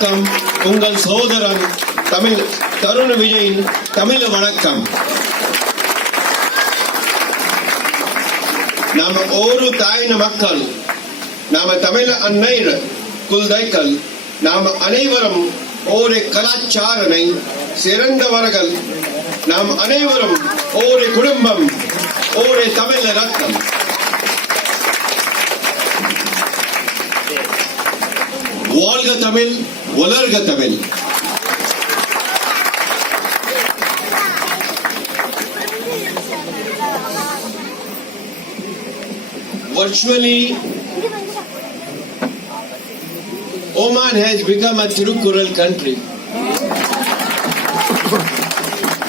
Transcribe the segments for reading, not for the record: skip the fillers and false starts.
வணக்கம் உங்கள் சகோதரன் தமிழ் தருண் விஜயின் தமிழ் வணக்கம். நாம ஒரு தாயின மக்கள், நாம தமிழ் அன்னையர் குல்தைகள், நாம் அனைவரும் ஒரு கலாச்சாரனை சிறந்தவர்கள், நாம் அனைவரும் ஒரு குடும்பம், ஒரு தமிழ் ரத்தம். வாழ்க தமிழ், வளர்க Tamil. Virtually, Oman has become a Thirukkural country.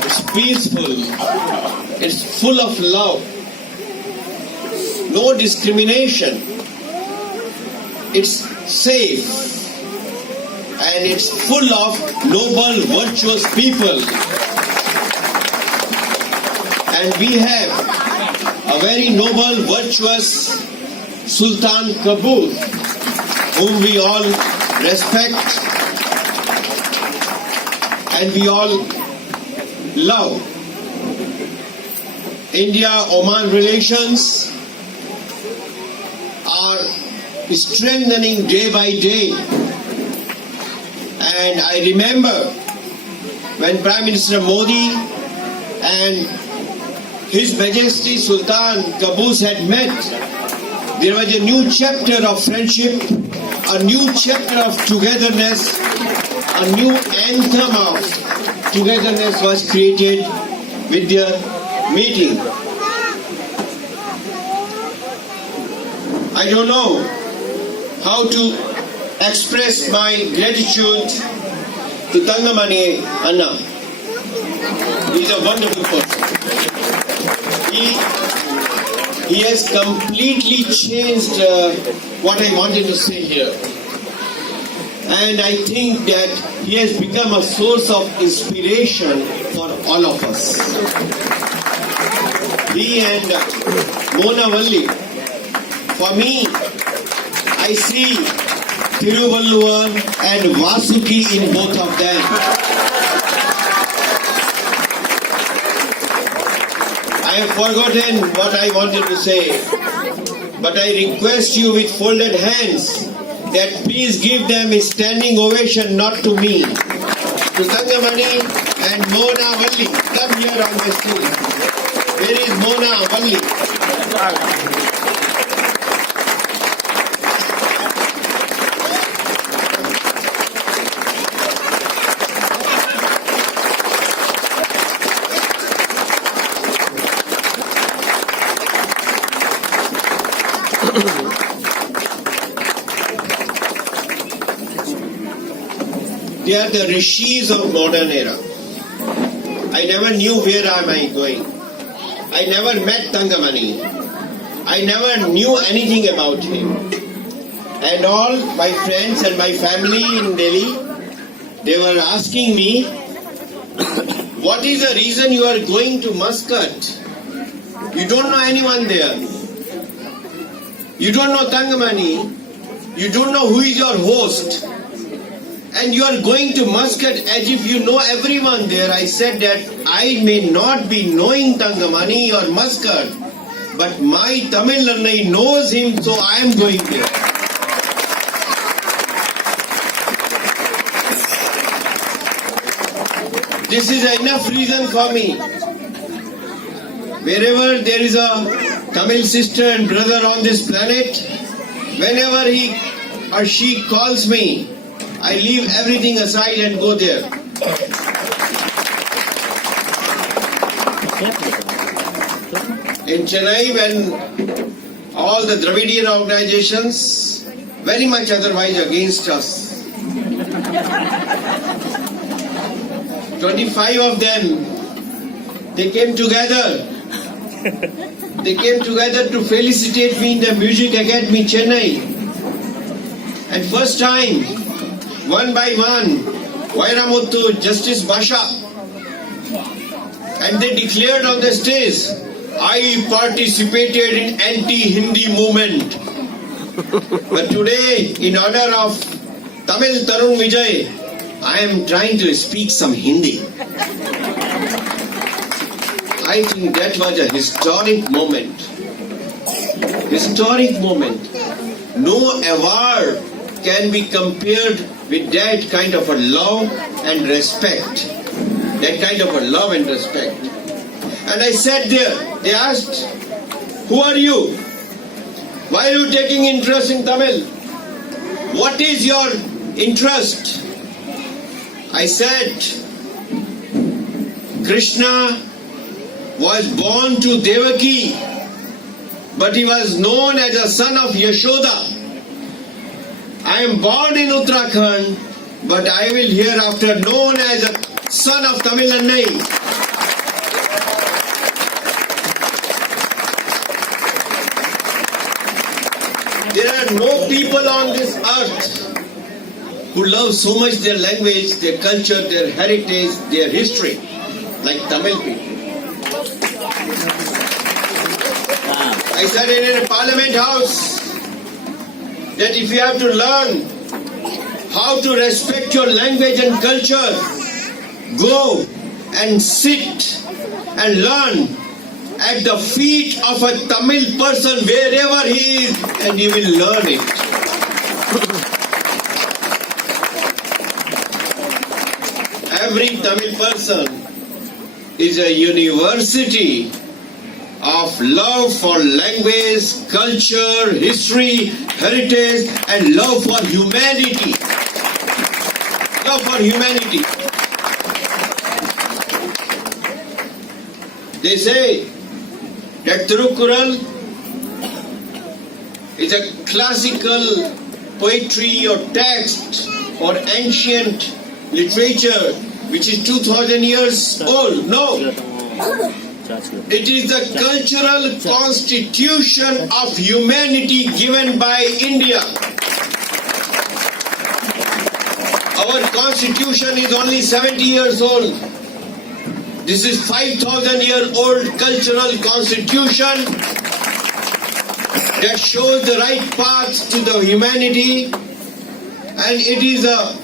It's peaceful. It's full of love. No discrimination. It's safe. And it's full of noble, virtuous people. And we have a very noble, virtuous Sultan Qaboos, whom we all respect and we all love. India-Oman relations are strengthening day by day. And I remember when Prime Minister Modi and His Majesty Sultan Qaboos had met, there was a new chapter of friendship, a new chapter of togetherness, a new anthem of togetherness was created with their meeting. I don't know how to express my gratitude to Thangamani Anna. He is a wonderful person. He has completely changed what I wanted to say here. And I think that he has become a source of inspiration for all of us. He and Mona Valli, for me, I see Thiruvallur and Vasuki in both of them. I have forgotten what I wanted to say, but I request you with folded hands that please give them a standing ovation, not to me, to Thangamani and Mona Valli. Come here on the stage. Where is Mona Valli? They are the rishis of modern era. I never knew where am I going. I never met Thangamani. I never knew anything about him. And all my friends and my family in Delhi, they were asking me, what is the reason you are going to Muscat? You don't know anyone there. You don't know Thangamani. You don't know who is your host. And you are going to Muscat as if you know everyone there. I said that I may not be knowing Thangamani or Muscat, but my Tamil Annai knows him, so I am going there. This is enough reason for me. Wherever there is a Tamil sister and brother on this planet, whenever he or she calls me, I leave everything aside and go there. In Chennai, when all the Dravidian organizations, very much otherwise against us, 25 of them, they came together. They came together to felicitate me in the Music Academy, Chennai. And first time, one by one, Vairamuthu, Justice Basha, and they declared on the stage, I participated in anti-Hindi movement. But today, in honor of Tamil Tarun Vijay, I am trying to speak some Hindi. I think that was a historic moment. Historic moment. No award can be compared with that kind of a love and respect. That kind of a love and respect. And I sat there. They asked, "Who are you? Why are you taking interest in Tamil? What is your interest?" I said, Krishna was born to Devaki, but he was known as a son of Yashoda. I am born in Uttarakhand, but I will hereafter known as a son of Tamil Nadu. There are no people on this earth who love so much their language, their culture, their heritage, their history, like Tamil people. I said in a parliament house that if you have to learn how to respect your language and culture, go and sit and learn at the feet of a Tamil person wherever he is, and you will learn it. Every Tamil person is a university of love for language, culture, history, heritage, and love for humanity. Love for humanity. They say that Thirukkural is a classical poetry or text or ancient literature which is 2000 years old. No. It is the cultural constitution of humanity given by India. Our constitution is only 70 years old. This is 5,000-year-old cultural constitution that shows the right path to the humanity, and it is a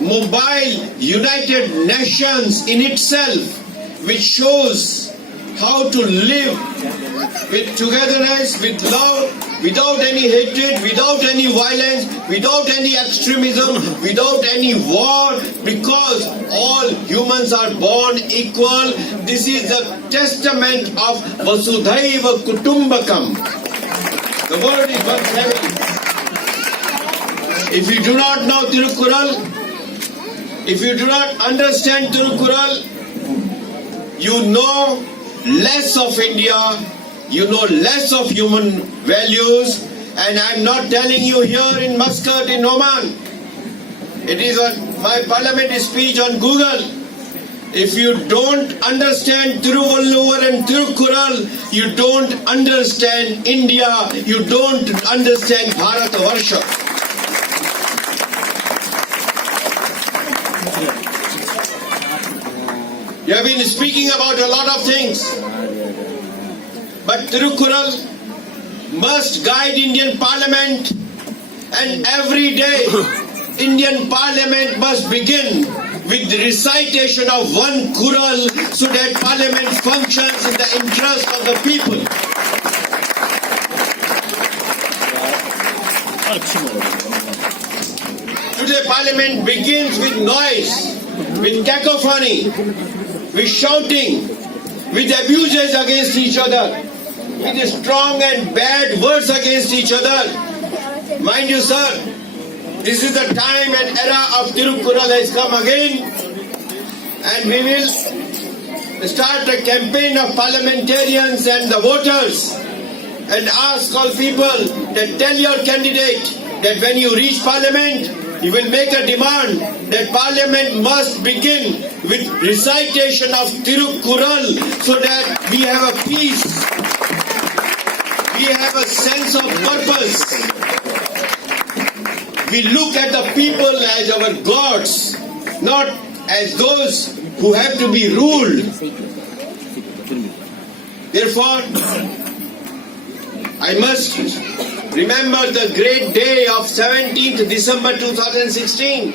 mobile United Nations in itself which shows how to live with togetherness, with love, without any hatred, without any violence, without any extremism, without any war, because all humans are born equal. This is the testament of Vasudhaiva Kutumbakam. The word is worth having. If you do not know Thirukkural, if you do not understand Thirukkural, you know less of India, you know less of human values, and I'm not telling you here in Muscat in Oman. It is on my parliament speech on Google. If you don't understand Thiruvallur and Thirukkural, you don't understand India, you don't understand Bharatavarsha. You have been speaking about a lot of things, but Thirukkural must guide Indian Parliament, and every day Indian Parliament must begin with the recitation of one Kural so that Parliament functions in the interest of the people. Today Parliament begins with noise, with cacophony, with shouting, with abuses against each other, with strong and bad words against each other. Mind you, sir, this is the time and era of Thirukkural has come again, and we will start a campaign of parliamentarians and the voters and ask all people that tell your candidate that when you reach Parliament, you will make a demand that Parliament must begin with recitation of Thirukkural so that we have a peace, we have a sense of purpose. We look at the people as our gods, not as those who have to be ruled. Therefore, I must remember the great day of 17th December 2016.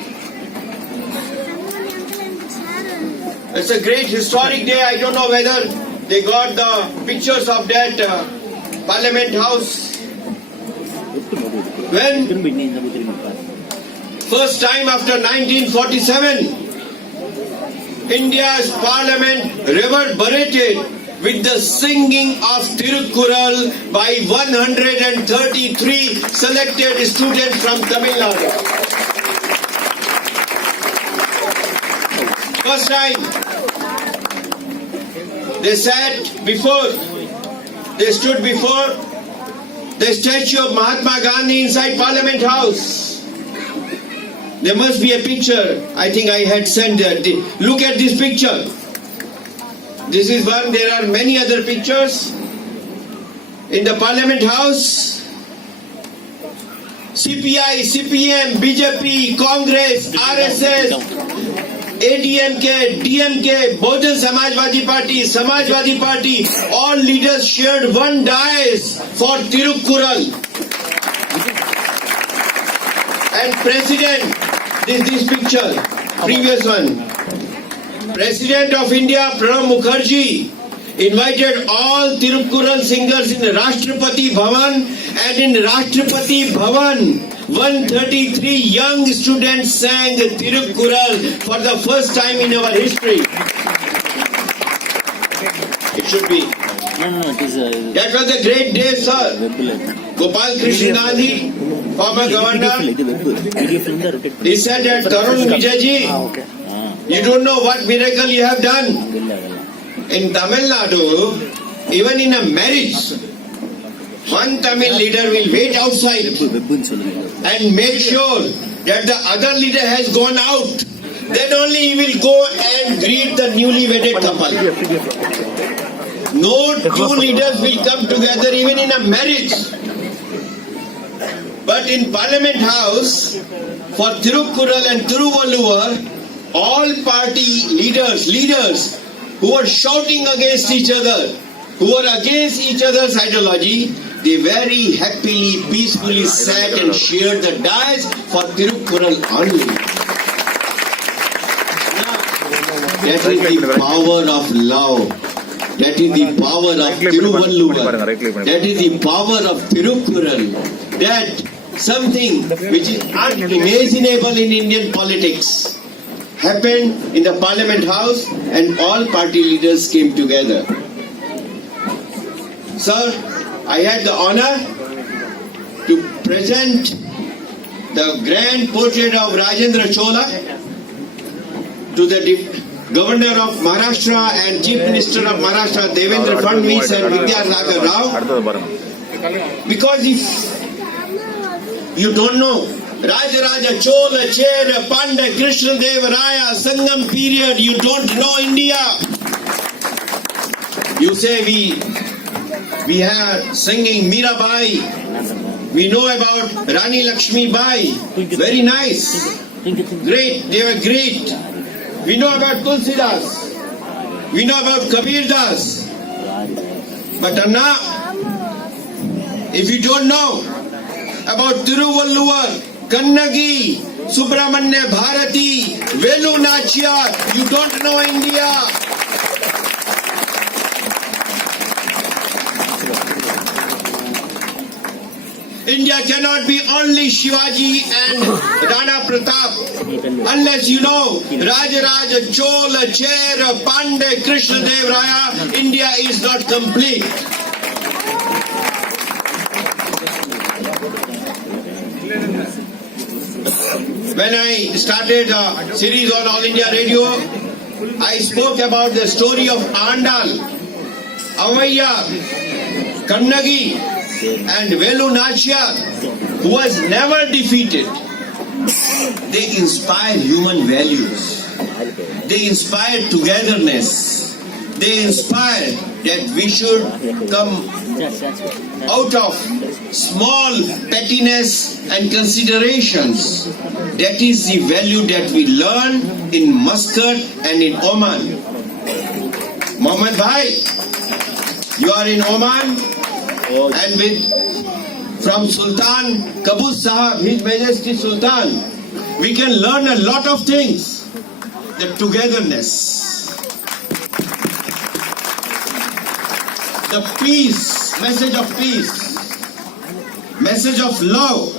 It's a great historic day. I don't know whether they got the pictures of that Parliament House. When first time after 1947, India's Parliament reverberated with the singing of Thirukkural by 133 selected students from Tamil Nadu. First time they stood before the statue of Mahatma Gandhi inside Parliament House. There must be a picture. I think I had sent that. Look at this picture. This is one. There are many other pictures in the Parliament House. CPI, CPM, BJP, Congress, RSS, ADMK, DMK, Bahujan Samajwadi Party, all leaders shared one dais for Thirukkural. And President, this picture, previous one. President of India, Pranab Mukherjee, invited all Thirukkural singers in Rashtrapati Bhavan, and in Rashtrapati Bhavan, 133 young students sang Thirukkural for the first time in our history. It should be. That was a great day, sir. Gopal Krishna Gandhi, former governor, he said that Tarun Vijay ji, you don't know what miracle you have done. In Tamil Nadu, even in a marriage, one Tamil leader will wait outside and make sure that the other leader has gone out. Then only he will go and greet the newly wedded couple. No two leaders will come together even in a marriage. But in Parliament House, for Thirukkural and Thiruvallur, all party leaders who were shouting against each other, who were against each other's ideology, they very happily, peacefully sat and shared the dais for Thirukkural only. That is the power of love. That is the power of Thiruvallur. That is the power of Thirukkural. That something which is unimaginable in Indian politics happened in the Parliament House and all party leaders came together. Sir, I had the honor to present the grand portrait of Rajendra Chola to the Governor of Maharashtra and Chief Minister of Maharashtra, Devendra Fadnavis and Vidyasagar Rao. Because if you don't know, Rajaraja Chola, Chera, Pandya, Krishna Deva Raya, Sangam period, you don't know India. You say we are singing Mirabai. We know about Rani Lakshmi Bai. Very nice. Great. They were great. We know about Tulsidas. We know about Kabir Das. But Anna, if you don't know about Thiruvallur, Kannagi, Subramanya Bharati, Velu Nachiyar, you don't know India. India cannot be only Shivaji and Rana Pratap unless you know Rajaraja, Chola, Chera, Pandya, Krishna Deva Raya. India is not complete. When I started a series on All India Radio, I spoke about the story of Andal, Avaya, Kannagi, and Velu Nachiyar, who was never defeated. They inspire human values. They inspire togetherness. They inspire that we should come out of small pettiness and considerations. That is the value that we learn in Muscat and in Oman. Mohammed Bhai, you are in Oman and with from Sultan Qaboos Sahab, His Majesty Sultan, we can learn a lot of things. The togetherness, the peace, message of peace, message of love.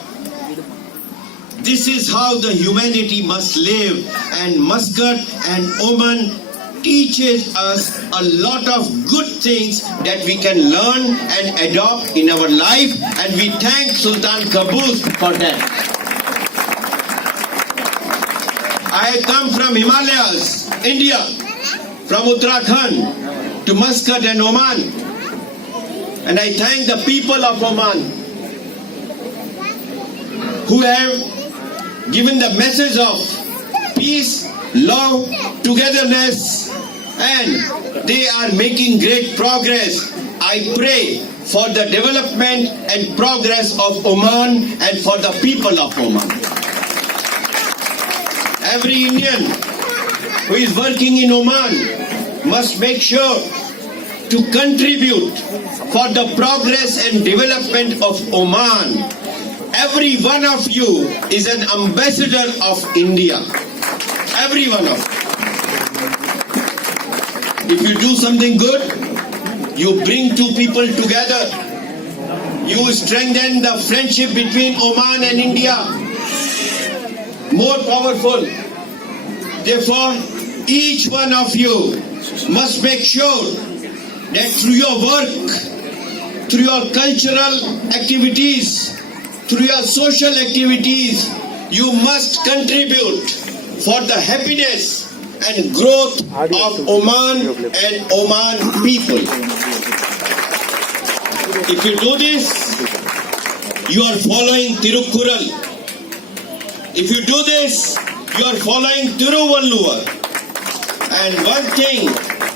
This is how the humanity must live, and Muscat and Oman teaches us a lot of good things that we can learn and adopt in our life, and we thank Sultan Qaboos for that. I come from Himalayas, India, from Uttarakhand to Muscat and Oman, and I thank the people of Oman who have given the message of peace, love, togetherness, and they are making great progress. I pray for the development and progress of Oman and for the people of Oman. Every Indian who is working in Oman must make sure to contribute for the progress and development of Oman. Every one of you is an ambassador of India. Every one of you. If you do something good, you bring two people together. You strengthen the friendship between Oman and India. More powerful. Therefore, each one of you must make sure that through your work, through your cultural activities, through your social activities, you must contribute for the happiness and growth of Oman and Oman people. If you do this, you are following Thirukkural. If you do this, you are following Thiruvallur. And one thing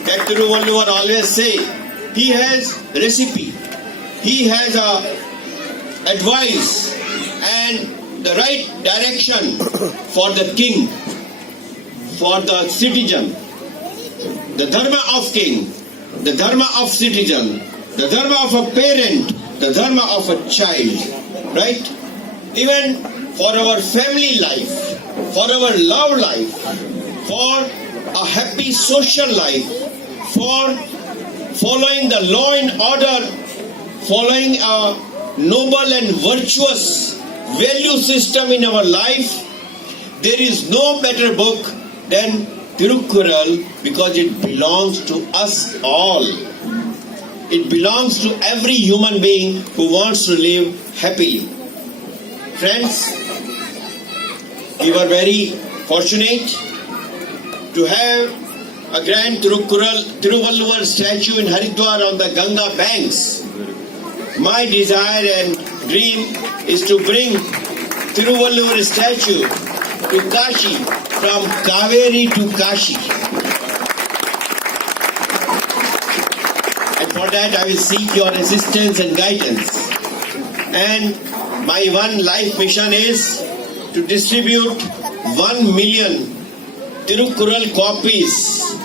that Thiruvallur always say, he has recipe, he has a advice and the right direction for the king, for the citizen, the dharma of king, the dharma of citizen, the dharma of a parent, the dharma of a child, right? Even for our family life, for our love life, for a happy social life, for following the law and order, following a noble and virtuous value system in our life, there is no better book than Thirukkural, because it belongs to us all. It belongs to every human being who wants to live happily. Friends, we were very fortunate to have a grand Thiruvallur statue in Haridwar on the Ganga banks. My desire and dream is to bring Thiruvallur statue to Kashi, from Kaveri to Kashi. And for that I will seek your assistance and guidance. And my one life mission is to distribute 1 million Thirukkural copies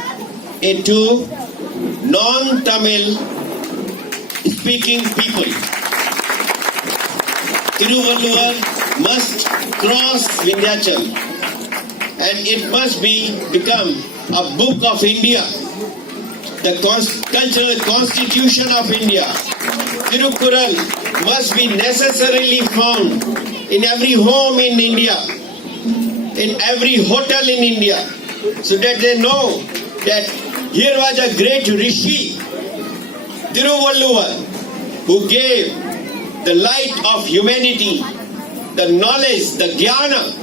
into non-Tamil speaking people. Thiruvallur must cross Vindhyachal and it must become a book of India, the cultural constitution of India. Thirukkural must be necessarily found in every home in India, in every hotel in India, so that they know that here was a great Rishi, Thiruvallur, who gave the light of humanity, the knowledge, the jnana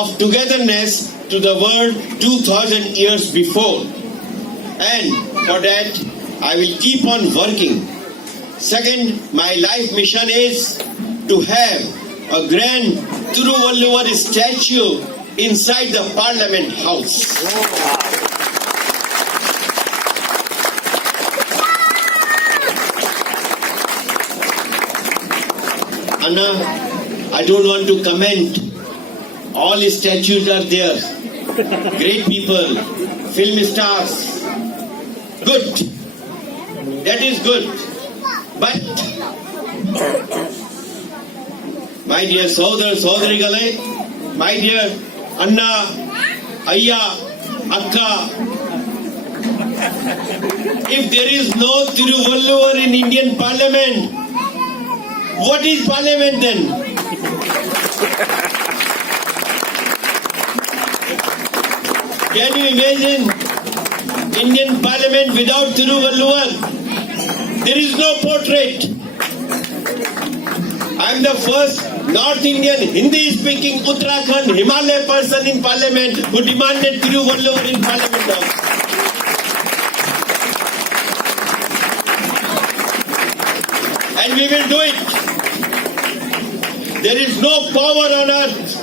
of togetherness to the world 2000 years before. And for that, I will keep on working. Second, my life mission is to have a grand Thiruvallur statue inside the Parliament House. Anna, I don't want to comment. All statues are there. Great people, film stars. Good. That is good. But My dear Sodar Sodarigale, my dear Anna, Ayya, Akka, if there is no Thiruvallur in Indian Parliament, what is Parliament then? Can you imagine Indian Parliament without Thiruvallur? There is no portrait. I am the first North Indian Hindi-speaking Uttarakhand Himalaya person in Parliament who demanded Thiruvallur in Parliament House. And we will do it. There is no power on earth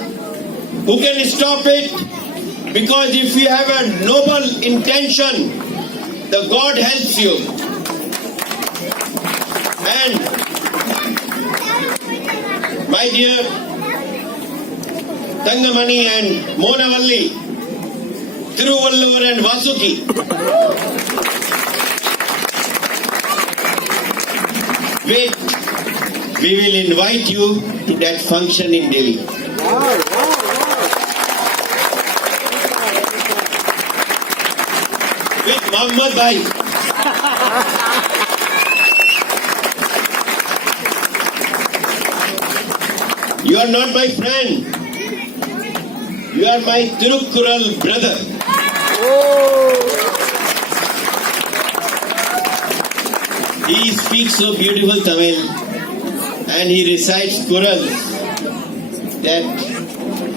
who can stop it, because if you have a noble intention, the God helps you. And my dear Tangamani and Monavalli, Thiruvallur and Vasuki, wait, we will invite you to that function in Delhi. With Muhammad Bhai. You are not my friend. You are my Thirukkural brother. He speaks so beautiful Tamil and he recites Kural that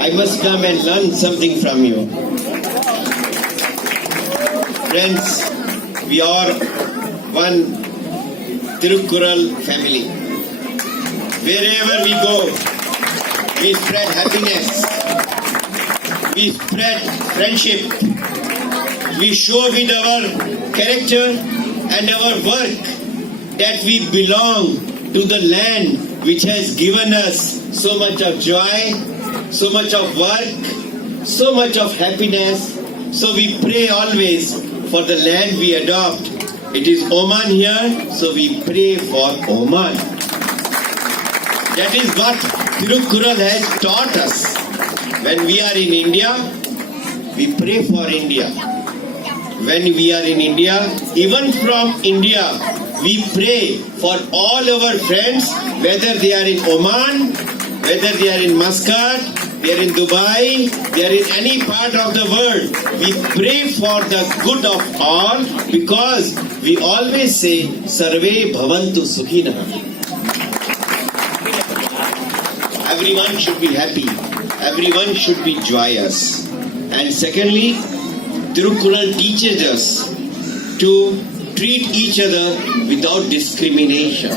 I must come and learn something from you. Friends, we are one Thirukkural family. Wherever we go, we spread happiness, we spread friendship, we show with our character and our work that we belong to the land which has given us so much of joy, so much of work, so much of happiness. So we pray always for the land we adopt. It is Oman here, so we pray for Oman. That is what Thirukkural has taught us. When we are in India, we pray for India. When we are in India, even from India, we pray for all our friends, whether they are in Oman, whether they are in Muscat, they are in Dubai, they are in any part of the world. We pray for the good of all, because we always say, Sarve Bhavantu Sukhina. Everyone should be happy. Everyone should be joyous. And secondly, Thirukkural teaches us to treat each other without discrimination.